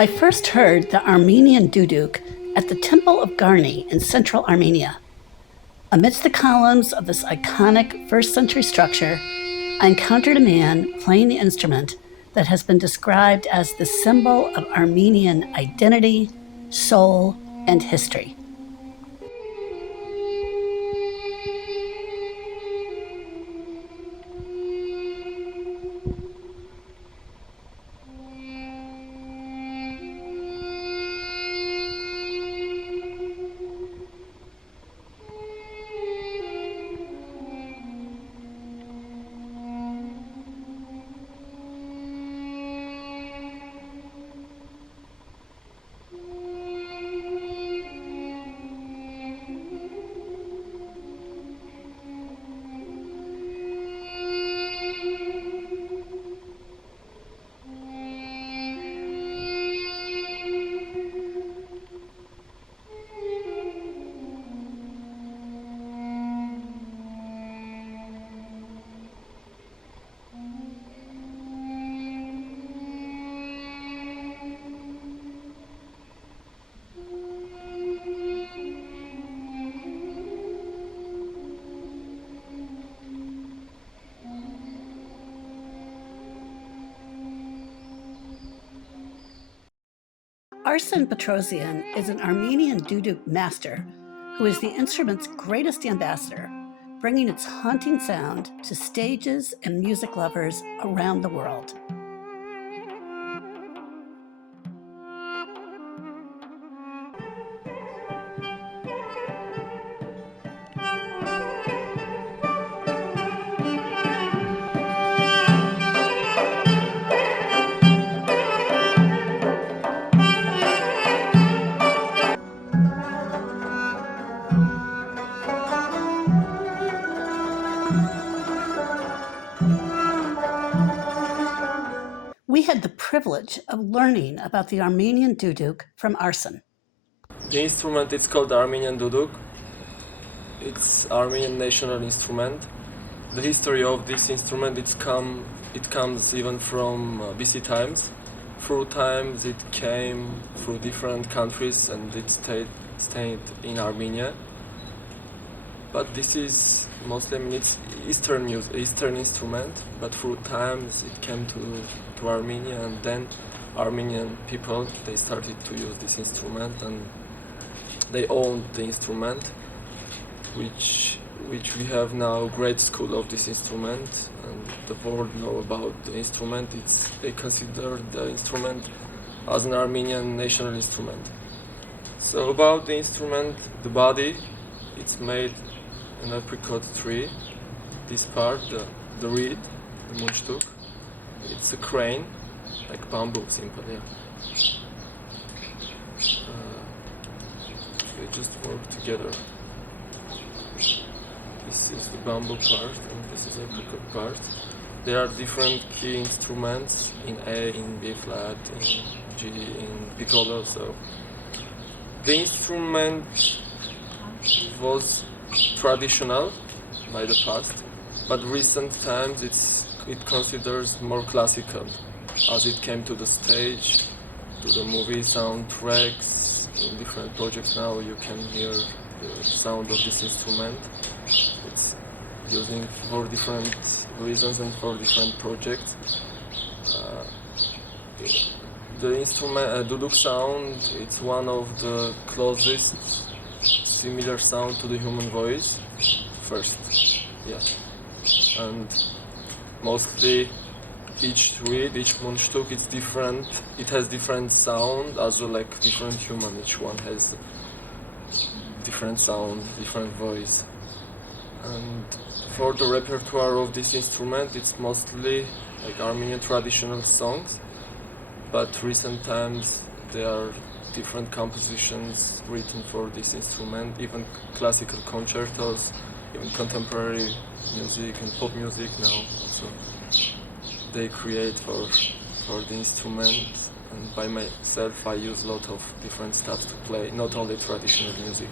I first heard the Armenian Duduk at the Temple of Garni in central Armenia. Amidst the columns of this iconic first-century structure, I encountered a man playing the instrument that has been described as the symbol of Armenian identity, soul, and history. Arsen Petrosyan is an Armenian Duduk master who is the instrument's greatest ambassador, bringing its haunting sound to stages and music lovers around the world. We had the privilege of learning about the Armenian Duduk from Arsen. The instrument is called Armenian Duduk. It's Armenian national instrument. The history of this instrument it comes even from BC times. Through times it came through different countries and it stayed in Armenia. But this is mostly, it's Eastern instrument, but through times it came to Armenia, and then Armenian people, they started to use this instrument and they owned the instrument, which we have now great school of this instrument, and the world know about the instrument. They consider the instrument as an Armenian national instrument. So about the instrument, the body, it's made an apricot tree. This part, the reed, the munchtuk, it's a crane, like bamboo, simple, yeah. They just work together. This is the bamboo part, and this is the apricot part. There are different key instruments in A, in B flat, in G, in piccolo. So the instrument was traditional by the past, but recent times it considers more classical, as it came to the stage, to the movie soundtracks. In different projects now you can hear the sound of this instrument. It's using for different reasons and for different projects. The instrument, duduk sound, it's one of the closest similar sound to the human voice first, yeah. And mostly each reed, each munchtuk, it's different. It has different sound as well, like different human. Each one has different sound, different voice. And for the repertoire of this instrument, it's mostly like Armenian traditional songs, but recent times there are different compositions written for this instrument, even classical concertos, even contemporary music and pop music now also. They create for the instrument, and by myself I use a lot of different stuff to play, not only traditional music.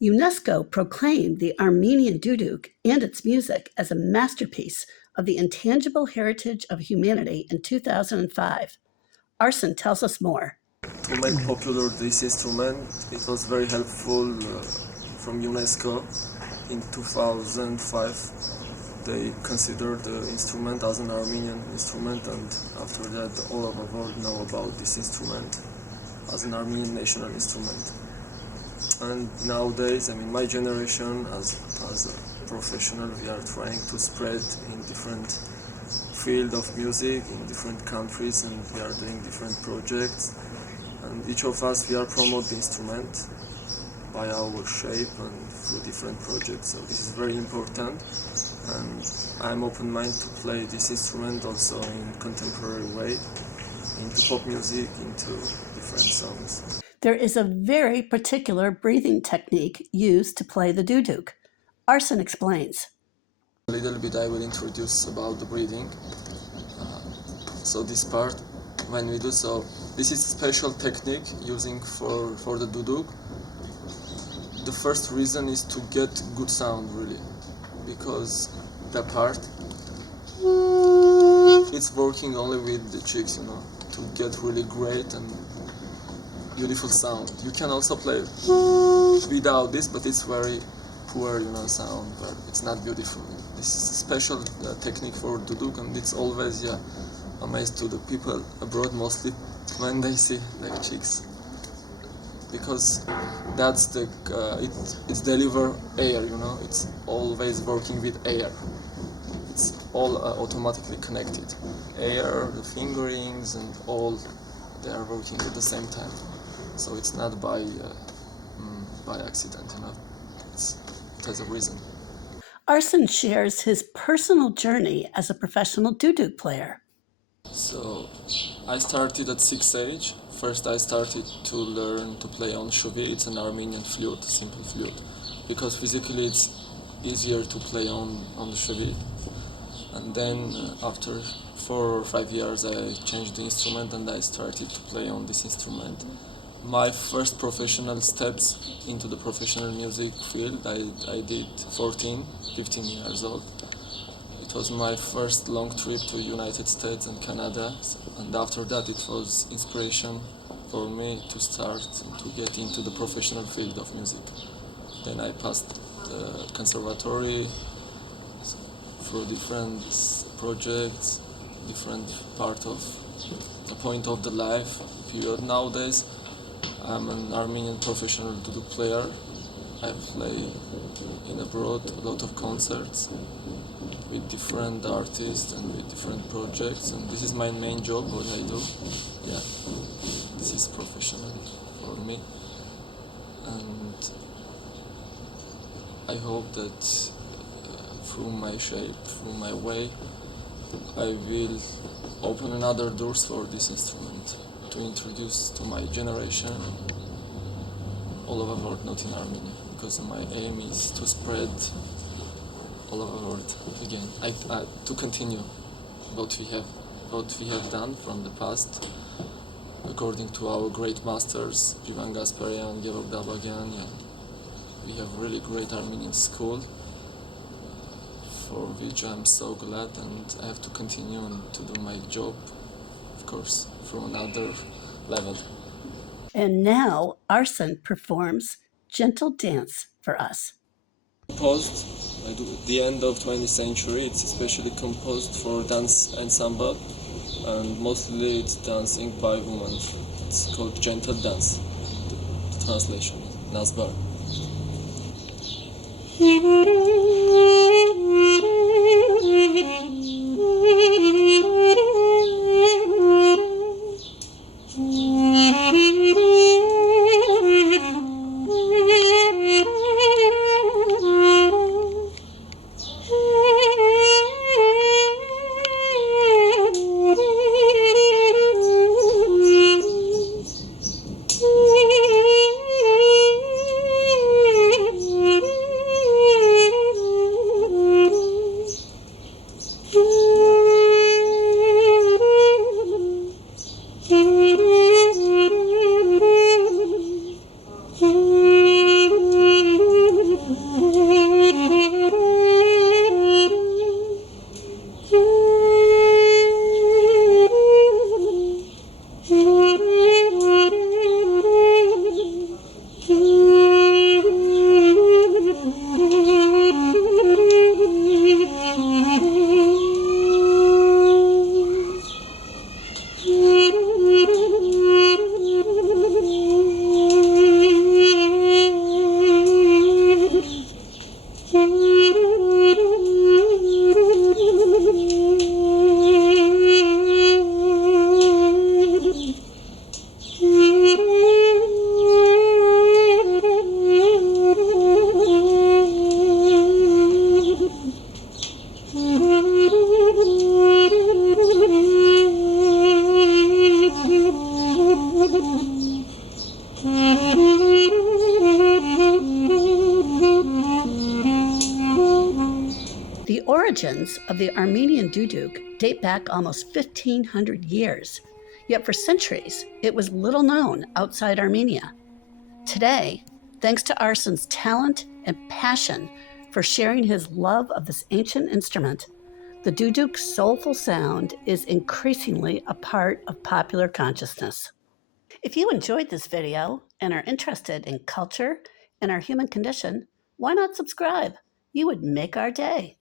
UNESCO proclaimed the Armenian Duduk and its music as a masterpiece of the intangible heritage of humanity in 2005. Arsen tells us more. To make popular this instrument, it was very helpful from UNESCO. In 2005, they considered the instrument as an Armenian instrument, and after that, all over the world know about this instrument as an Armenian national instrument. And nowadays, my generation, as a professional, we are trying to spread in different field of music in different countries, and we are doing different projects. And each of us, we are promote the instrument by our shape and through different projects. So this is very important, and I'm open-minded to play this instrument also in contemporary way, into pop music, into different songs. There is a very particular breathing technique used to play the duduk. Arsen explains. A little bit I will introduce about the breathing. So this part, when we do so, this is a special technique using for the duduk. The first reason is to get good sound, really, because that part, it's working only with the cheeks, to get really great and beautiful sound. You can also play without this, but it's very poor, sound, but it's not beautiful. This is a special technique for duduk, and it's always, amazed to the people abroad mostly when they see like chicks, because that's the it's deliver air, it's always working with air. It's all automatically connected. Air, the fingerings, and all, they are working at the same time. So it's not by accident, it has a reason. Arsen shares his personal journey as a professional duduk player. So I started at 6 age. First I started to learn to play on shovi. It's an Armenian flute, simple flute, because physically it's easier to play on the shovi. And then after 4 or 5 years I changed the instrument and I started to play on this instrument. My first professional steps into the professional music field I did 14, 15 years old. It was my first long trip to United States and Canada, and after that it was inspiration for me to start and to get into the professional field of music. Then I passed the conservatory through different projects, different part of the point of the life period. Nowadays I'm an Armenian professional duduk player. I play in abroad a lot of concerts with different artists and with different projects, and this is my main job, what I do. Yeah, this is professional for me, and I hope that through my shape, through my way, I will open another doors for this instrument to introduce to my generation all over the world, not in Armenia, because my aim is to spread all over the world again. To continue what we have done from the past, according to our great masters, Ivan Gasparian, Georg Dalbagyan. Yeah. We have really great Armenian school, for which I'm so glad, and I have to continue and to do my job, of course, from another level. And now Arsen performs Gentle Dance for us. Composed at the end of 20th century. It's especially composed for dance ensemble, and mostly it's dancing by women. It's called Gentle Dance, the translation, Nazbar. origins of the Armenian Duduk date back almost 1,500 years, yet for centuries it was little known outside Armenia. Today, thanks to Arsen's talent and passion for sharing his love of this ancient instrument, the Duduk's soulful sound is increasingly a part of popular consciousness. If you enjoyed this video and are interested in culture and our human condition, why not subscribe? You would make our day.